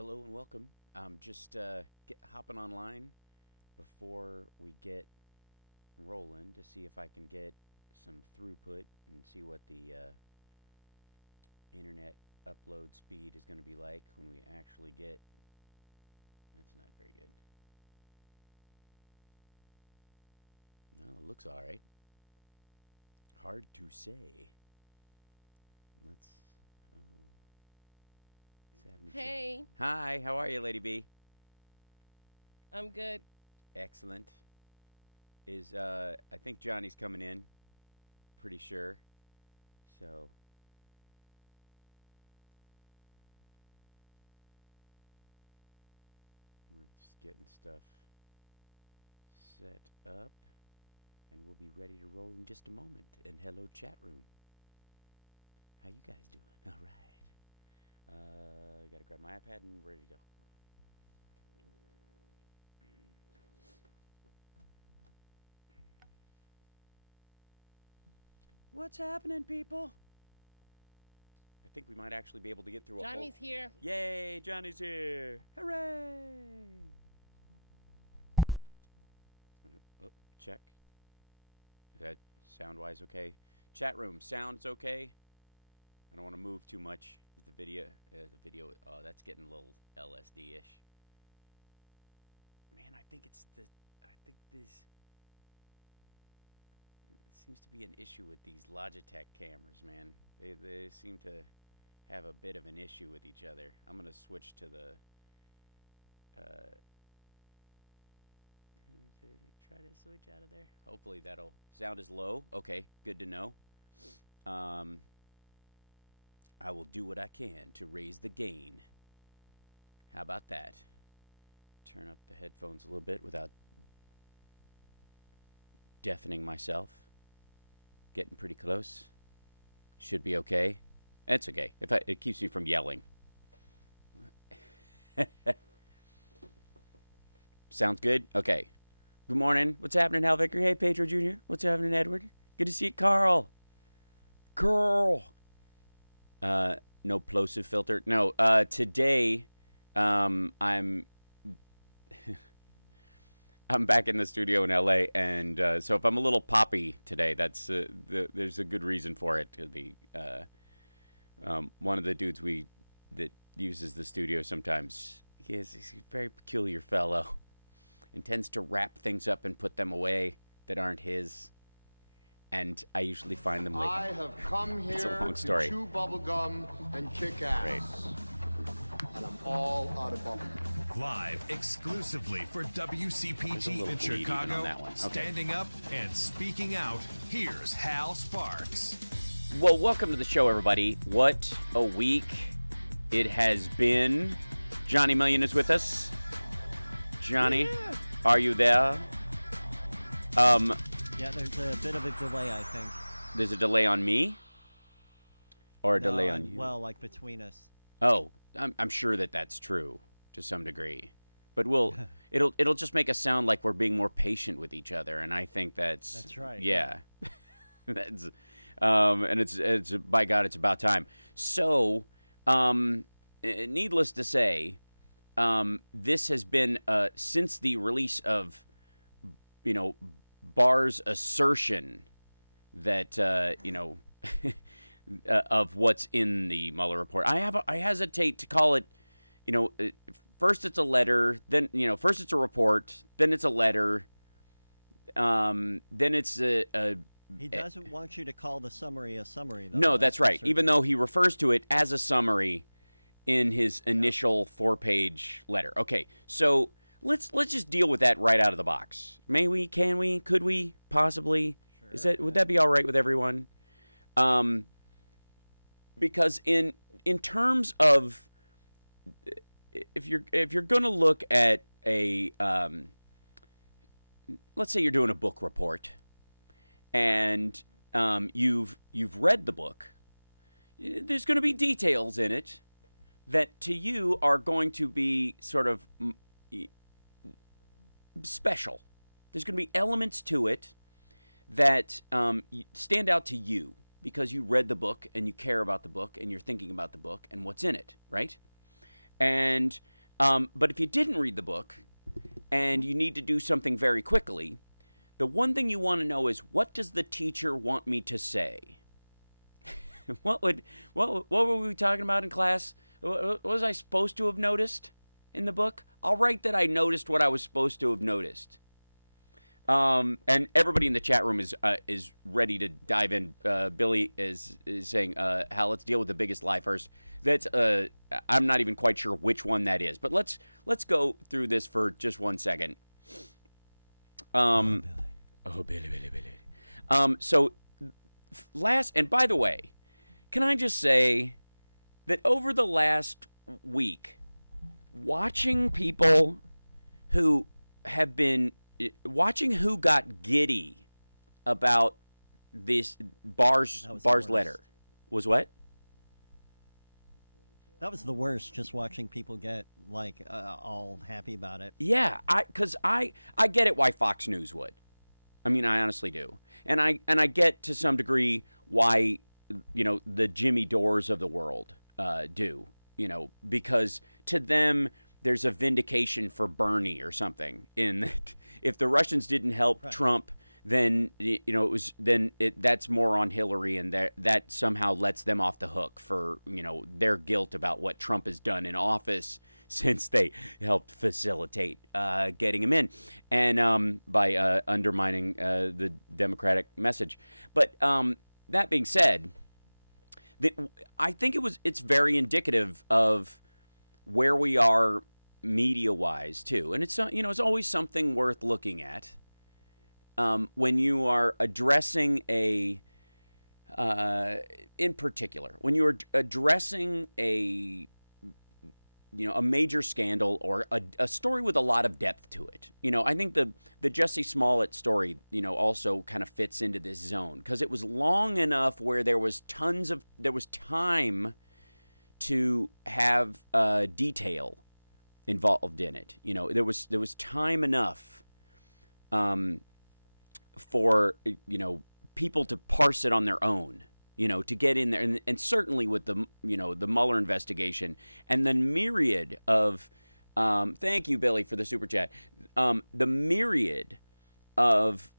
Hello and welcome. I'm just hopping online before we get rolling to see if I can get some throughput and see what the internet upload speed is going to be like when we actually get. That's not very good. No, it looks all right. Hard to say. Let's. Hey. Hi, how are you, Lady B? I'm good. Excellent. I think Johnny's coming in. Pretty sure. So. We're just getting stuff set up. And we'll be ready to roll in just a moment. And hello, chat room. How you guys doing? All right. Gotta grab my iPad and ready to go. What's happening, people? I think we might actually be able to get through Johnny's here. Yay, Johnny's here. Hooray! Oh, check. Is that sound-wise okay? Chat room, sound's okay? I don't want to move too much. The video, oh, that's getting a little LSD-ish. Man, I think this seems to be an issue with these Logitech cameras, man. They seem to have a bit of an issue with each other. I'm going to switch to the, try to switch out of there. Hopefully that'll, sound is low. Okay, good to know. I will do what I can to raise the gain. How about that? Turn up the headphones a little bit without deafening myself. Getting pretty close. Should be okay. It's okay. It keeps me from yelling. Sounds good? Okay. Good morning. What's happening, Hal Vicker? Hey, Pedro Jr. What's happening, Edward? Good to see you, Carl. Carl. No plosive filter. No, today, I'm back in the studio in LA, and so if I'm a little poppy today, that's there's a good reason for it. One of the dudes that uses the studio sometimes, he's a very peculiar fellow, and tends to wrap things up and put them away that aren't his. And I usually find them late. I have come here it's a long story. to chew bubblegum and kick ass. Great. And I'm all out of bubblegum. Live exclusively for WCPT in Chicago, on that one. Okay. Standing up and speaking out, here's Hal Sparks. Well, welcome to the show, everybody. What a week it has been. Johnny Million is with us. Johnny, are you there? Yeah, there's a bit of a delay, I think. There's a delay on me? Or a delay on you? Well, like between us. Oh, I'm sure that's true to some degree. But it'll just make us sound like we're being more patient with each other, and I think that's right. Yeah. That's and it's by God, it's about time. So, needless to say, this has been since the release of Barr's assertion that of what's in the Mueller report. I hesitate to call it, first it's a letter, then first it's a report, then it's a letter, then it's a He doesn't want you to call the summary a summary, though. No, that's right. Even though he refers to it as a summary in his initial 4-page letter. Okay, so let's just deal with that right out of the box. May we? Can we? Could we? Possibly? Sure. Would that be all right with everyone? Because in terms of if you're going to look at a let's say you're doing a book report, and you've read the book, there's going to be details in it that to you are going to be sort of special. There's going to be elements to it that stand out to you because you read the book and you care about the book and you're thinking about the book and what's in it, right? And but if you didn't read the book and you need to do something very quickly, the one thing you want to know is, what does the teacher want me to say? What were we talking about in class? What was I supposed to have noticed in the book? I'll write that I noticed what I was supposed to have noticed. And everybody in the chat room is ready to dive in. Billy is saying, Hal, let's deal with the biggest lie first. That's I'm not even quite sure which one that is, but let's go through this for just 1 second. Billy. So last, and by the way, can I just say that over the last week, watching people who have been watching who got giddy about this Barr's letter was what? That was the worst, just watching people get, like, all happy about it. Yeah, because I get it why Fox News would. I mean, I honestly do. And I get to some degree why, you know, the Jimmy Dores of the world do, you know, because to them there's a vindication for Bernie or something in that if the Russians didn't help Trump, then that's more on Hillary, and that somehow lets them off the hook for, you know, their guilt about what Trump has done in office since they helped facilitate getting him in, and by undermining the Democratic message. But that being said, I think it's very indicative of where we are media-wise too, and it's it's always something worth looking at. When you are addressing in particular, when you are addressing a major scandal or a story with a lot of depth to it, I think the Jussie Smollett story, also kind of fits into this zone because it was long enough where there was time to have detail involved in it. There was time enough for people to parse it on their own, to get in there, and certainly with the the Mueller investigation and the myriad of thank you, Billy, for the super chat, the myriad of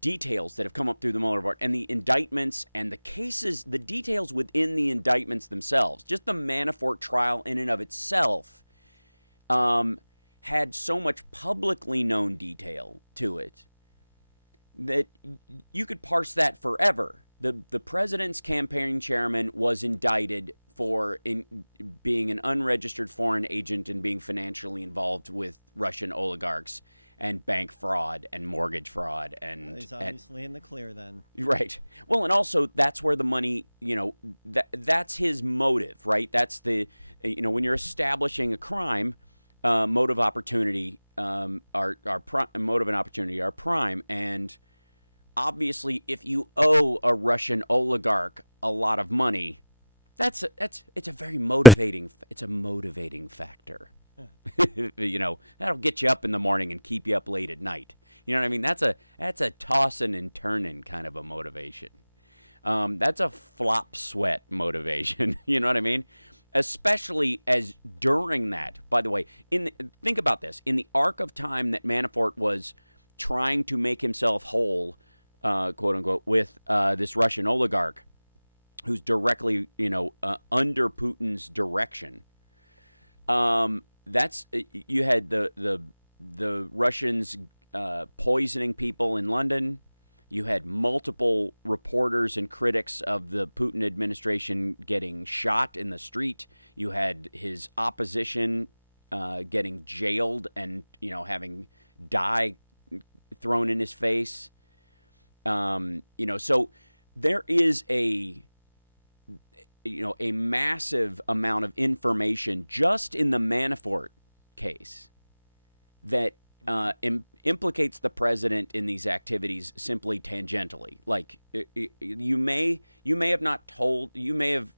details that have come up through the Mueller report and the indictments and the cases, the details within the indictments themselves, just the Manafort trial in and of itself had so much publicly known detail to it that you could parse that forever. The president's campaign chairman was indicted for being an unregistered foreign agent and being financially involved with Russian oligarchs and bank fraud and mortgage fraud. And he's obviously in the clear then. Right. Well, and also that's where the money, that's his motive, right? That's the, when you're establishing a crime, motive opportunity, motive and opportunity are prime. And obviously, if you owe a Russian oligarch a lot of money, it's a very motivating factor. That'll get you up in the morning and keep you up late at night. You know what I mean? That's a tossing and turning kind of a motivation. That's a flop sweat motivation. You know what I mean? Especially as during that, by the way, think about this. In the arc of time that Manafort was trying to make himself whole, quote unquote, with this Russian oligarch who's directly, under Putin's direction. That's you had the Russians poisoning people in London. You had multiple reporters and critics of the Putin administration getting shot in the street. You had his opposition getting jailed and having dye thrown in his face. So there is a massive amount of information just in the Manafort case that implicates the president in these activities simply tangentially. Like you may have not told Manafort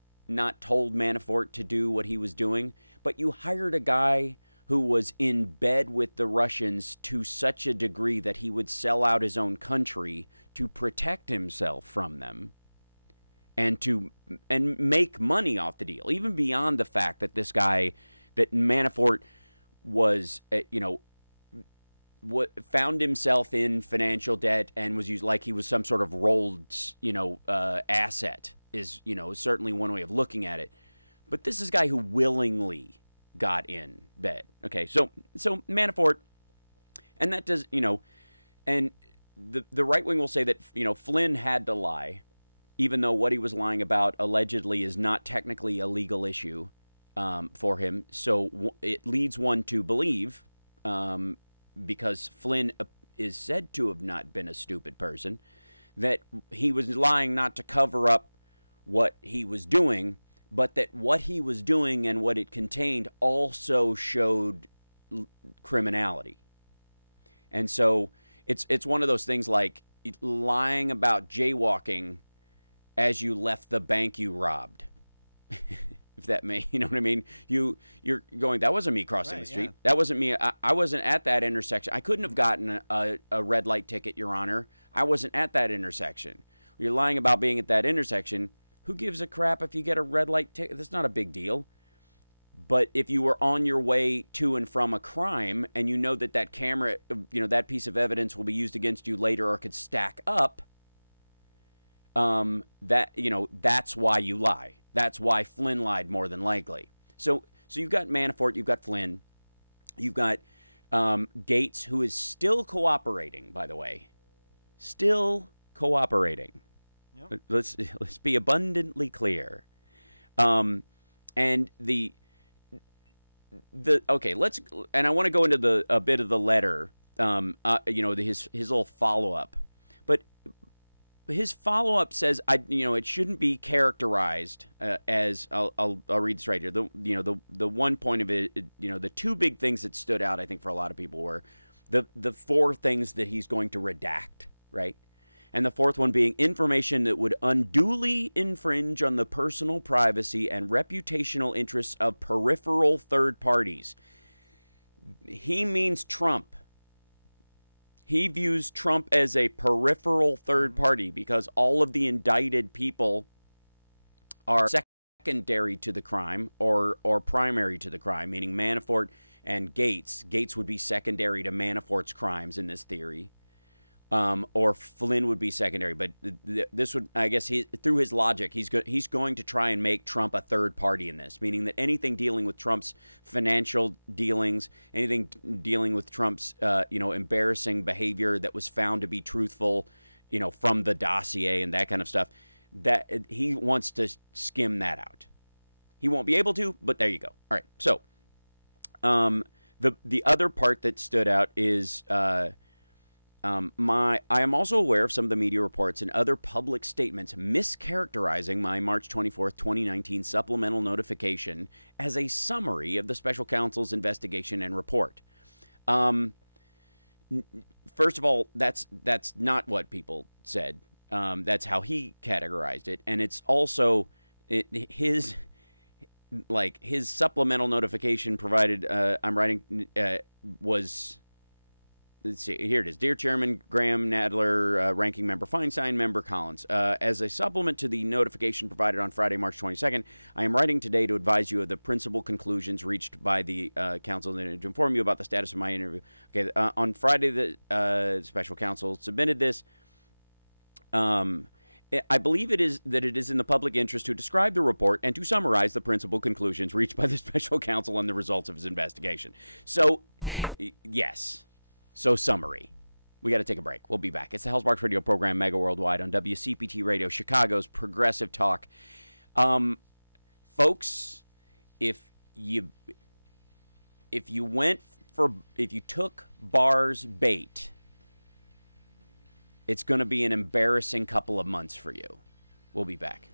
to do what he was doing, but you hired a guy who was in bed with the Russians to such a degree that he would sell out his own country to protect himself from them and make money off the deal, even beyond the fact that this guy, that Manafort was, found himself in financial debt and was used like he was some sort of rolled, asset is, certainly one way of looking at it. But this is a guy who willingly got in bed. Okay, so Manafort, and that does, and the right wing will say that, Flynn had to lie, even though what he was lying about allegedly is not technically a legal issue for him. So it leads one to believe, because Flynn is said to have not been a stupid person, that he was lying not to cover up what he was doing, but that what he was doing and what it contained also showed criminality. And so it's one of those things like lying about jaywalking as you left the bank you robbed. If that may, you know what I mean? You're going, that wasn't me crossing the street. Yeah. That wasn't me. I wasn't at that intersection. I couldn't have gotten a red light ticket, Your Honor. I wasn't at that intersection. You're lying about being at that intersection. Who gives a crap if you get a red light ticket? That's not a big deal. But if you were on your way to and from a crime and you know that camera, that piece of evidence will be used against you later or could stack up, that's why you lie. That's why Flynn lied more than likely. So you've got Manafort, you've got Flynn, you've got Gates, who is still cooperating, by the way. Still cooperating. Yep. Let's be abundantly clear. And and I want to go into a bit of the letter, his little follow-up. But his follow-up says, it shouldn't be characterized as, I'll read this right here. The one point of it, the two big things that stood out, I think, for a lot of people were the four things that he's going to redact, right? And the fourth one being information that would unduly infringe on the personal privacy and reputational interests of peripheral third parties. He means Trump. He views Trump as a peripheral third party because all of the indicted people are secondary to the crime or primary to the crime, meaning Manafort and Gates. Gates would be secondary to Manafort's crimes in this theory. Or Flynn would be secondary, but this would, I guess, through his logic, he's going to try and make Trump a third party in this, meaning that anything dealing with Trump's financial dealings, anything dealing with Trump's, embarrassing behavior that was found to be truthful, from the dossier and that kind of stuff, that he wants to skim that out. He won't be able to, but there you go. All right, so the other part that stood out is. I am also aware of some of the media reports and other public statements mischaracterizing my March 24th, 2019 supplemental notification as a summary of the special counsel's investigation and report. First of all, that's not what people said. That's how he categorized it, and it's also his supplemental notification provided. I'm writing was. Let's see, here it is. Dear Chairman Graham, Nadler, Ranking Member Feinstein, Member Collins. As a supplement to the notification provided on Friday, March 22nd, I am writing today to advise you of the principal conclusions reached by the counsel and to inform you about the status of my interview. Okay, on Friday, the special counsel submitted this. I believe it is in the public interest to describe the report and to summarize the principal conclusions reached by the special counsel and the results of his investigation. So, yes. So, summary. We got to take a break. We'll be back. It's the Hellsparks radio program, Mega Worldwide, on WCPT Radio, Chicago's Progressive Talk. Folks, if you took Barr's bait, it's going to be an embarrassing couple of months for you. We'll be back.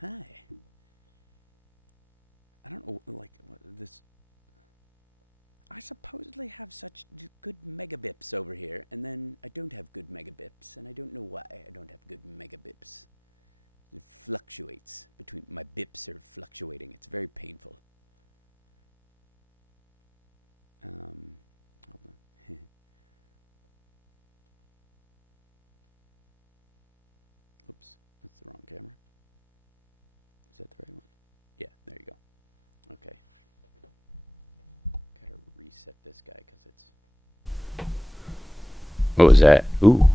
Hi. I don't know, what this. I supposedly have such good megabips over here, and then I don't have good megabips, and I don't know why I don't have good megabips. It fluctuates between my bips are fluctuating. It's very painful. Hold on. That's the wrong camera. Is that the right one? Yeah, there you go. Okay. Gotta reset this guy because it's... What was that? Ooh.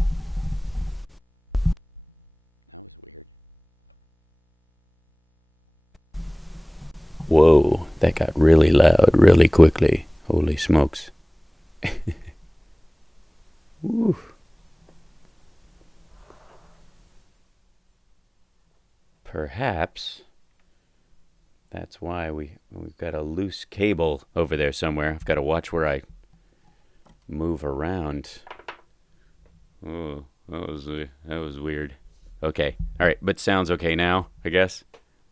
That was weird. Whoa, that got really loud really quickly. Holy smokes. Woo. Perhaps that's why we've got a loose cable over there somewhere. I've got to watch where I move around. Oh, that was weird. Okay, all right, but sounds okay now, I guess.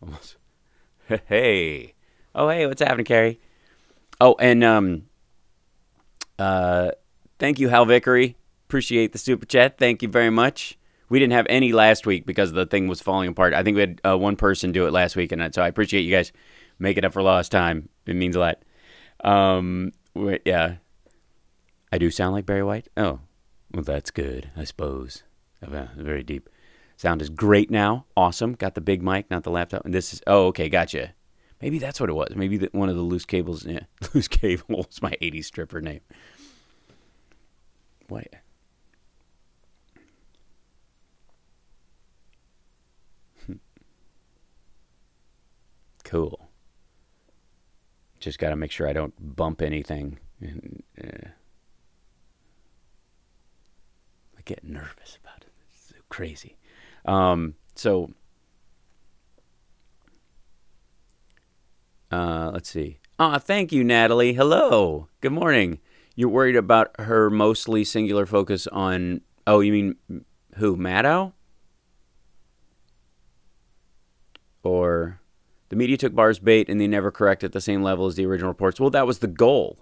Almost. Hey, oh hey, what's happening, Carrie? Oh, and thank you, Hal Vickery. Appreciate the super chat. Thank you very much. We didn't have any last week because the thing was falling apart. I think we had one person do it last week, and so I appreciate you guys making up for lost time. It means a lot. Yeah. I do sound like Barry White? Oh, well, that's good, I suppose. Very deep. Sound is great now. Awesome. Got the big mic, not the laptop. And this is, oh, okay, gotcha. Maybe that's what it was. Maybe one of the loose cables. Yeah, loose cables, my 80s stripper name. What? Cool. Just got to make sure I don't bump anything. And, I get nervous about it. It's so crazy. Let's see. Thank you, Natalie. Hello. Good morning. You're worried about her mostly singular focus on... Oh, you mean who? Maddow? Or... The media took Barr's bait and they never corrected at the same level as the original reports. Well, that was the goal.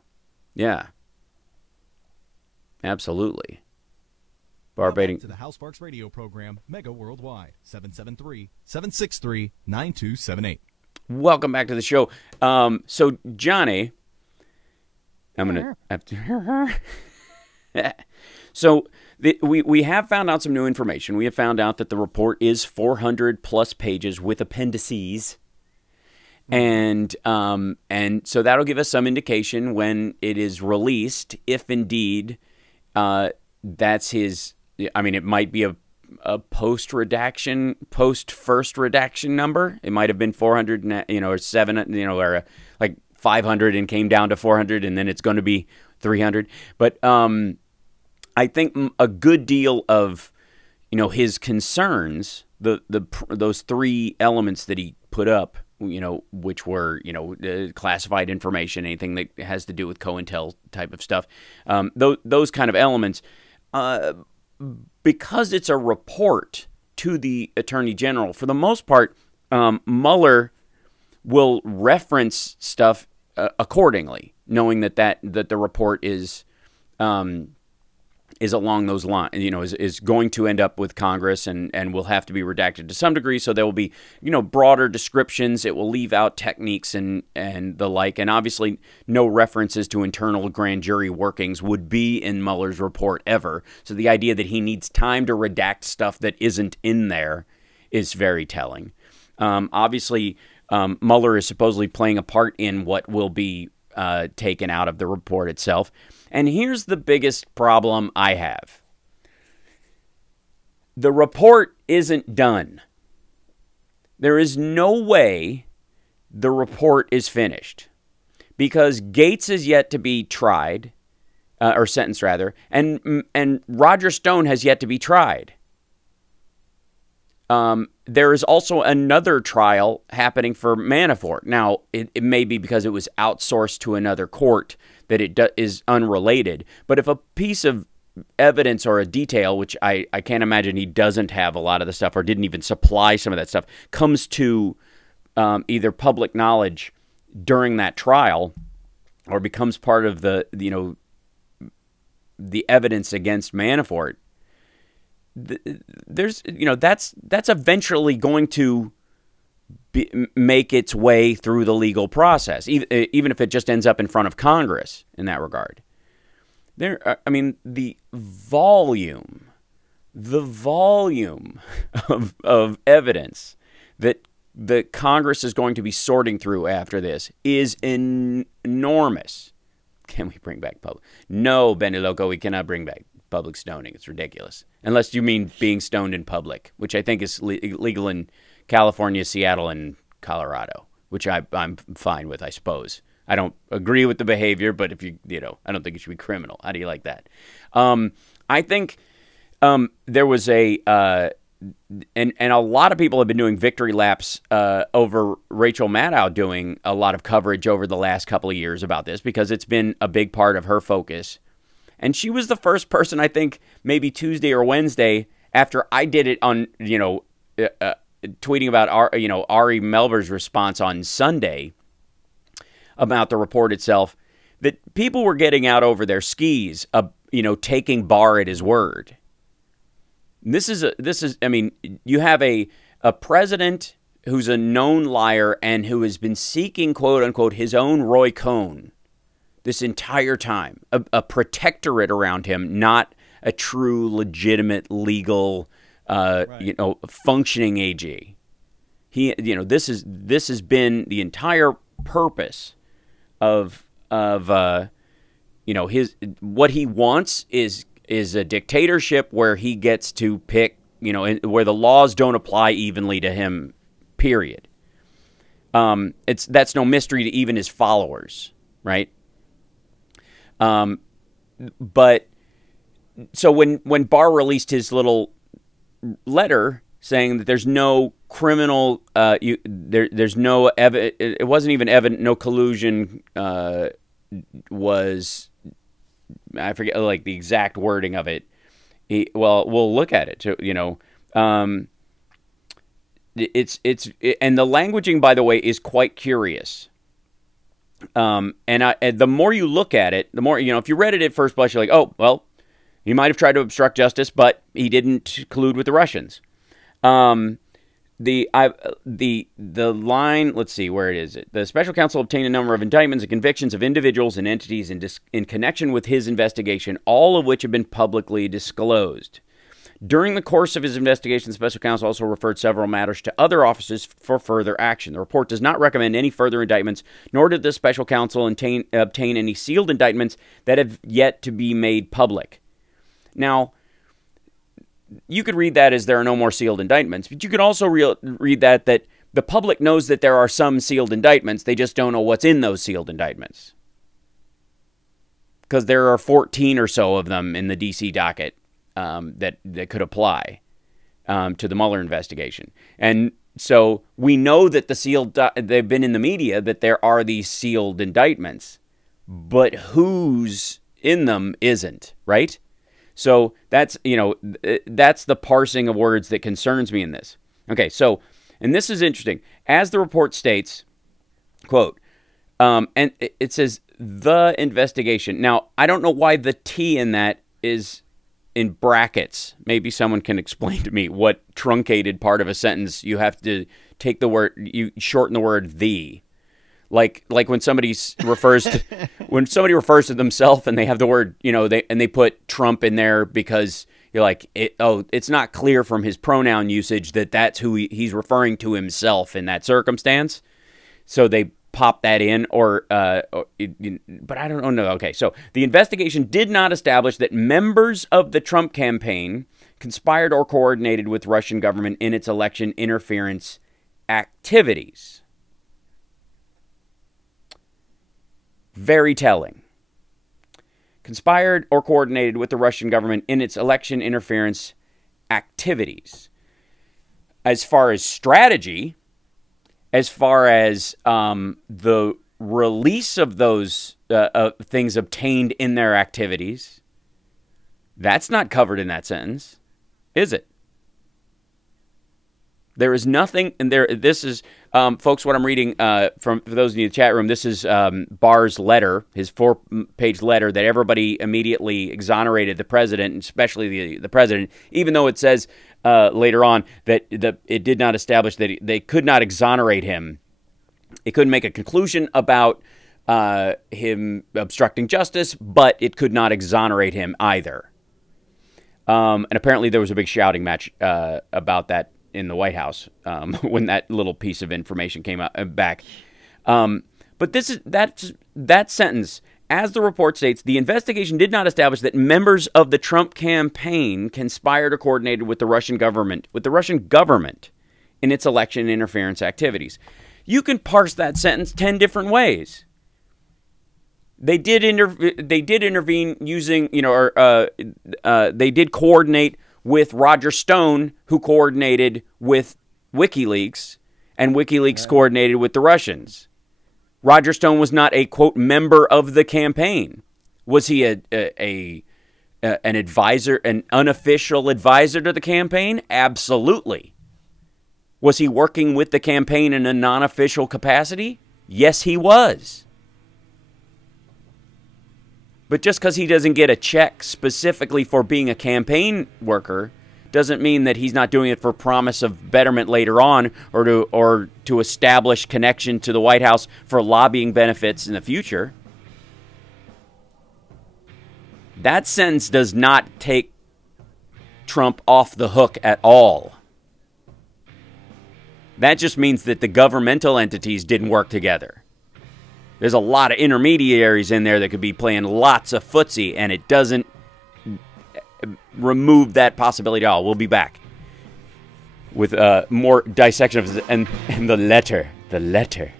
Yeah. Absolutely. Barr baiting. Welcome back to the show. So, Johnny, I'm going to have to... So, we have found out some new information. We have found out that the report is 400 plus pages with appendices. And so that'll give us some indication when it is released, if indeed that's his. I mean, it might be a post first redaction number. It might have been 400, or 7, or like 500 and came down to 400, and then it's going to be 300. But I think a good deal of his concerns, those three elements that he put up, which were, classified information, anything that has to do with COINTEL type of stuff. Those kind of elements, because it's a report to the Attorney General, for the most part, Mueller will reference stuff accordingly, knowing that the report is along those lines, is going to end up with Congress and will have to be redacted to some degree. So there will be, broader descriptions. It will leave out techniques and the like. And obviously no references to internal grand jury workings would be in Mueller's report ever. So the idea that he needs time to redact stuff that isn't in there is very telling. Obviously, Mueller is supposedly playing a part in what will be taken out of the report itself. And here's the biggest problem I have. The report isn't done. There is no way the report is finished because Gates is yet to be tried, or sentenced rather, and Roger Stone has yet to be tried. There is also another trial happening for Manafort. Now, it may be because it was outsourced to another court that it is unrelated. But if a piece of evidence or a detail, which I can't imagine he doesn't have a lot of the stuff or didn't even supply some of that stuff, comes to either public knowledge during that trial or becomes part of the evidence against Manafort, there's that's eventually going to make its way through the legal process, even if it just ends up in front of Congress in that regard. The volume the volume of evidence that the Congress is going to be sorting through after this is enormous. Can we bring back public? No, Benny Loco, we cannot bring back public stoning. It's ridiculous. Unless you mean being stoned in public, which I think is legal in California, Seattle, and Colorado, which I'm fine with, I suppose. I don't agree with the behavior, but if I don't think it should be criminal. How do you like that? I think there was and a lot of people have been doing victory laps over Rachel Maddow doing a lot of coverage over the last couple of years about this because it's been a big part of her focus. And she was the first person, I think, maybe Tuesday or Wednesday after I did it on, tweeting about Ari Melber's response on Sunday about the report itself, that people were getting out over their skis, taking Barr at his word. You have a president who's a known liar and who has been seeking, quote unquote, his own Roy Cohn this entire time, a protectorate around him, not a true, legitimate, legal, functioning AG. This has been the entire purpose of his, what he wants is a dictatorship where he gets to pick, where the laws don't apply evenly to him, period. That's no mystery to even his followers, right? But so when Barr released his little letter saying that there's no criminal, there's no it wasn't even evident, no collusion was, I forget like the exact wording of it. We'll look at it. So, and the languaging, by the way, is quite curious. And the more you look at it, the more, if you read it at first blush, you're like, oh, well, he might have tried to obstruct justice, but he didn't collude with the Russians. The line, let's see, where it is. The special counsel obtained a number of indictments and convictions of individuals and entities in connection with his investigation, all of which have been publicly disclosed. During the course of his investigation, the special counsel also referred several matters to other offices for further action. The report does not recommend any further indictments, nor did the special counsel obtain any sealed indictments that have yet to be made public. Now, you could read that as there are no more sealed indictments, but you could also read that the public knows that there are some sealed indictments, they just don't know what's in those sealed indictments. Because there are 14 or so of them in the D.C. docket that could apply to the Mueller investigation. And so we know that they've been in the media that there are these sealed indictments, but who's in them isn't, right? So that's the parsing of words that concerns me in this. Okay, so, and this is interesting. As the report states, quote, and it says the investigation. Now, I don't know why the T in that is in brackets. Maybe someone can explain to me what truncated part of a sentence you have to take the word, you shorten the word the. Like when somebody refers to themselves and they have the word, they put Trump in there because you're like, it's not clear from his pronoun usage that that's who he's referring to himself in that circumstance. So they pop that in but I don't know. Okay, so the investigation did not establish that members of the Trump campaign conspired or coordinated with Russian government in its election interference activities. Very telling. Conspired or coordinated with the Russian government in its election interference activities. As far as strategy, as far as the release of those things obtained in their activities, that's not covered in that sentence, is it? There is nothing, and this is, folks, what I'm reading for those of you in the chat room, this is Barr's letter, his 4-page letter that everybody immediately exonerated the president, and especially the president, even though it says later on that it did not establish that they could not exonerate him. It couldn't make a conclusion about him obstructing justice, but it could not exonerate him either. And apparently there was a big shouting match about that in the White House when that little piece of information came out back. But that sentence. As the report states, the investigation did not establish that members of the Trump campaign conspired or coordinated with the Russian government in its election interference activities. You can parse that sentence 10 different ways. They did intervene using, they did coordinate with Roger Stone, who coordinated with WikiLeaks, and WikiLeaks coordinated with the Russians. Roger Stone was not a, quote, member of the campaign. Was he an advisor, an unofficial advisor to the campaign? Absolutely. Was he working with the campaign in a non-official capacity? Yes, he was. But just because he doesn't get a check specifically for being a campaign worker doesn't mean that he's not doing it for promise of betterment later on or to establish connection to the White House for lobbying benefits in the future. That sentence does not take Trump off the hook at all. That just means that the governmental entities didn't work together. There's a lot of intermediaries in there that could be playing lots of footsie, and it doesn't remove that possibility at all. We'll be back with more dissection of this and the letter. The letter.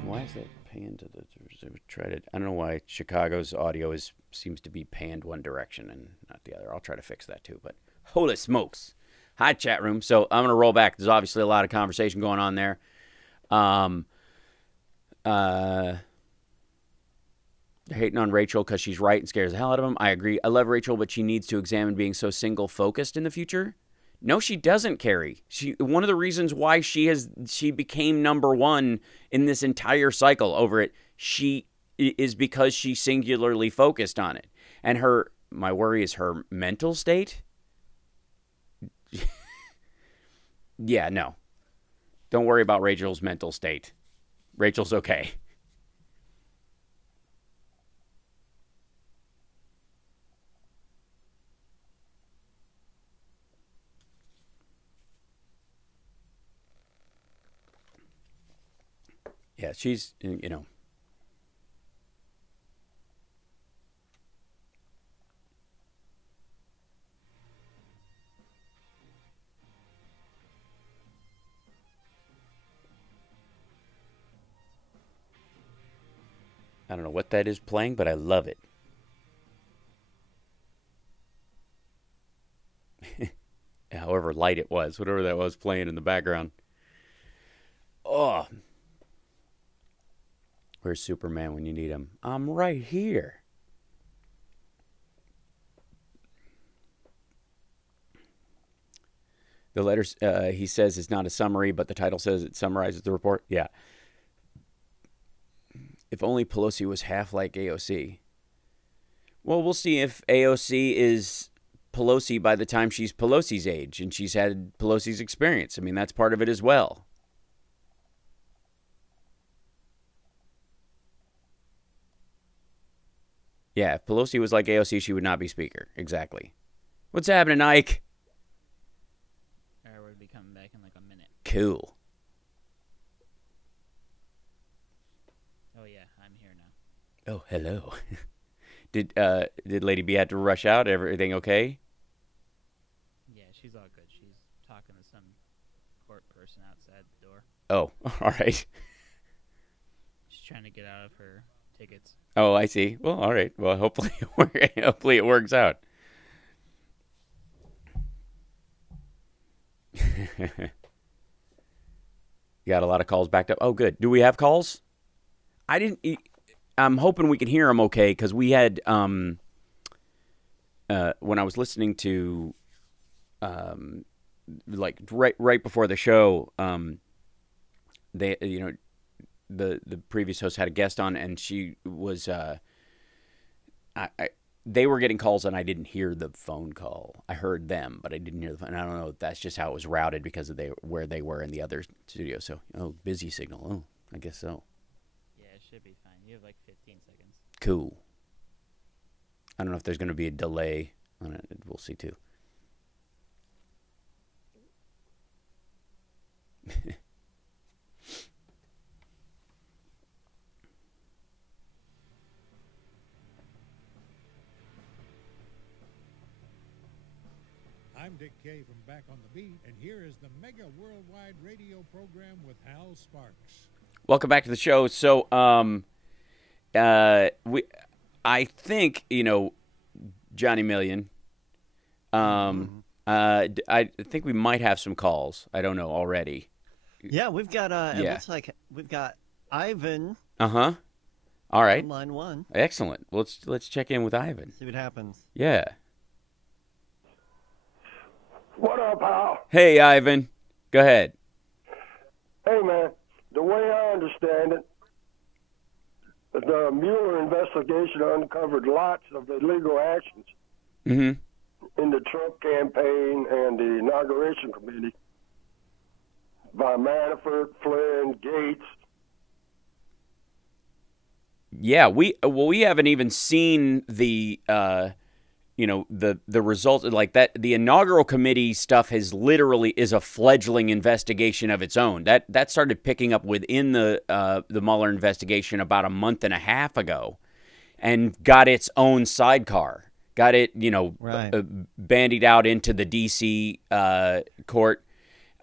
Why is that panned to the... I don't know why Chicago's audio seems to be panned one direction and not the other. I'll try to fix that too, but holy smokes. Hi, chat room. So I'm going to roll back. There's obviously a lot of conversation going on there. They're hating on Rachel because she's right and scares the hell out of them. I agree. I love Rachel, but she needs to examine being so single-focused in the future. No, she doesn't, Carrie. One of the reasons why she became number one in this entire cycle over it, is because she singularly focused on it. And my worry is her mental state. Yeah, no. Don't worry about Rachel's mental state. Rachel's okay. Yeah, she's, I don't know what that is playing, but I love it. However light it was, whatever that was playing in the background. Oh. Where's Superman when you need him? I'm right here. The letter, he says, is not a summary, but the title says it summarizes the report. Yeah. If only Pelosi was half like AOC. Well, we'll see if AOC is Pelosi by the time she's Pelosi's age and she's had Pelosi's experience. I mean, that's part of it as well. Yeah, if Pelosi was like AOC, she would not be speaker. Exactly. What's happening, Ike? Cool. Oh, hello. Did Lady B have to rush out? Everything okay? Oh, all right. Oh, I see. Well, all right. Well, hopefully it works out. You got a lot of calls backed up. Oh, good. Do we have calls? I'm hoping we can hear them okay, because we had, when I was listening to, like right before the show, they, the previous host had a guest on, and she was, they were getting calls and I didn't hear the phone call. I heard them, but I didn't hear the phone. And I don't know if that's just how it was routed because of where they were in the other studio. So, busy signal. Oh, I guess so. Cool. I don't know if there's going to be a delay on it. We'll see too. Welcome back to the show. So, I think, Johnny Million, I think we might have some calls. I don't know already. Yeah, we've got. Yeah. We've got Ivan. All right. Excellent. Let's check in with Ivan. Yeah. Hey, Ivan. Go ahead. Hey, man. The way I understand it, the Mueller investigation uncovered lots of illegal actions Mm-hmm. in the Trump campaign and the inauguration committee by Manafort, Flynn, Gates. Yeah, we haven't even seen the the results like that. The inaugural committee stuff is a fledgling investigation of its own. That started picking up within the Mueller investigation about a month and a half ago, and got its own sidecar. Got it, bandied out into the D.C. court,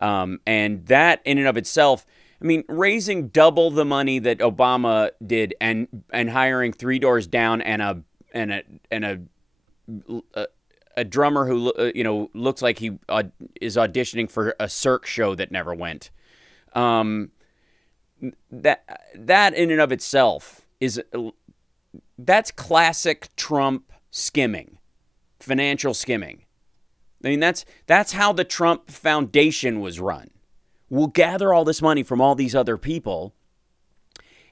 and that in and of itself. I mean, raising double the money that Obama did, and hiring three doors down and a drummer who looks like he is auditioning for a Cirque show that never went. That in and of itself that's classic Trump skimming, financial skimming. I mean, that's how the Trump Foundation was run. We'll gather all this money from all these other people,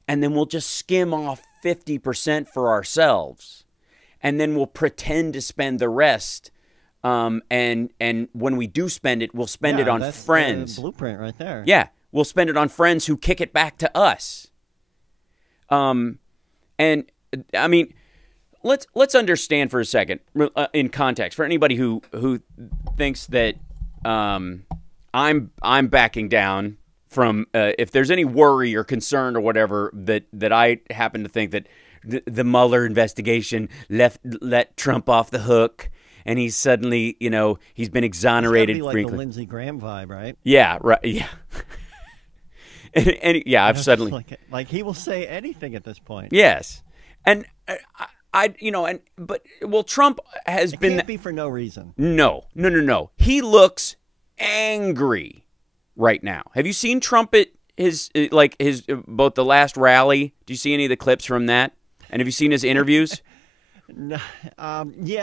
and then we'll just skim off 50% for ourselves, and then we'll pretend to spend the rest. And when we do spend it, we'll spend it on friends. Yeah, we'll spend it on friends who kick it back to us. And I mean, let's understand for a second, in context, for anybody who thinks that I'm backing down from if there's any worry or concern or whatever that I happen to think that the Mueller investigation let Trump off the hook and he's suddenly he's been exonerated. Frankly, yeah, right, yeah, and yeah, I've suddenly He will say anything at this point. yes, and Trump has been no. He looks angry right now. Have you seen Trump at his both the last rally? Do you see any of the clips from that? And have you seen his interviews? Yeah,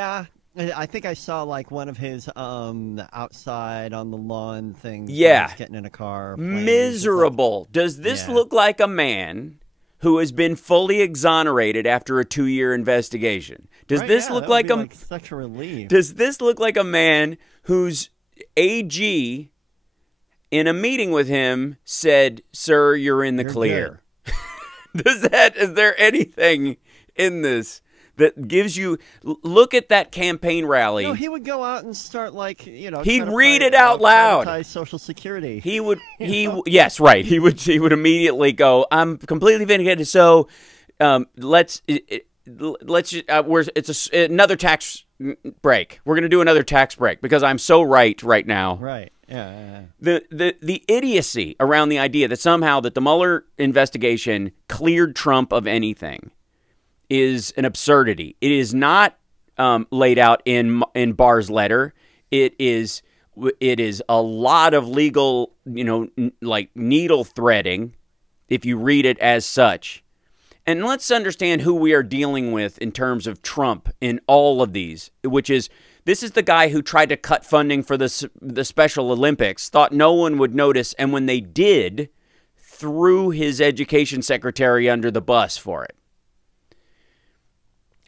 I think I saw like one of his outside on the lawn thing. Yeah. Getting in a car. Miserable. Does this look like a man who has been fully exonerated after a 2-year investigation? Does this look like a man whose AG in a meeting with him said, "Sir, you're in the clear"? Is there anything in this that gives you look at that campaign rally? He would go out and start like, He'd read it out loud. Social Security. Yes, right. He would immediately go, "I'm completely vindicated. So, it's another tax break. We're going to do another tax break because I'm so right now." The idiocy around the idea that somehow that the Mueller investigation cleared Trump of anything is an absurdity. It is not laid out in Barr's letter. It is a lot of legal, like needle threading if you read it as such. And let's understand who we are dealing with in terms of Trump in all of these, which is this is the guy who tried to cut funding for the Special Olympics, thought no one would notice, and when they did, threw his education secretary under the bus for it.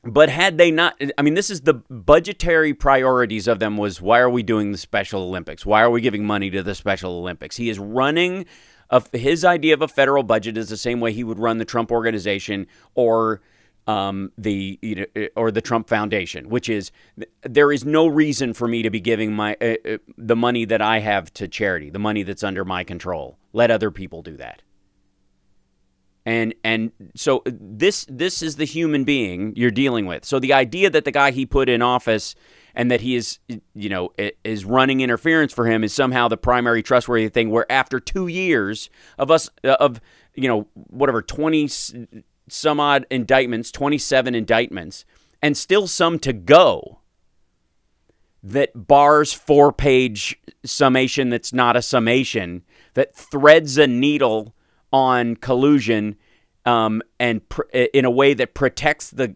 But had they not, I mean, this is the budgetary priorities of them was, why are we doing the Special Olympics? Why are we giving money to the Special Olympics? He is running, his idea of a federal budget is the same way he would run the Trump Organization or the Trump Foundation, which is, there is no reason for me to be giving my the money that I have to charity, the money that's under my control. Let other people do that. And so this is the human being you're dealing with. So the idea that the guy he put in office and that he is, is running interference for him is somehow the primary trustworthy thing, where after 2 years of us, whatever, 20 some odd indictments, 27 indictments, and still some to go, that bars 4-page summation that's not a summation, that threads a needle on collusion and in a way that protects the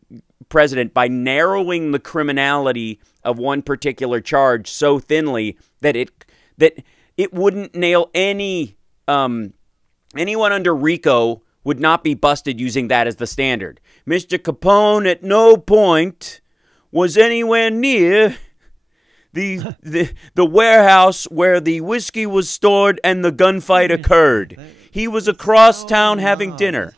president by narrowing the criminality of one particular charge so thinly that it wouldn't nail anyone under RICO would not be busted using that as the standard. Mr. Capone at no point was anywhere near the warehouse where the whiskey was stored and the gunfight occurred. He was across town having dinner.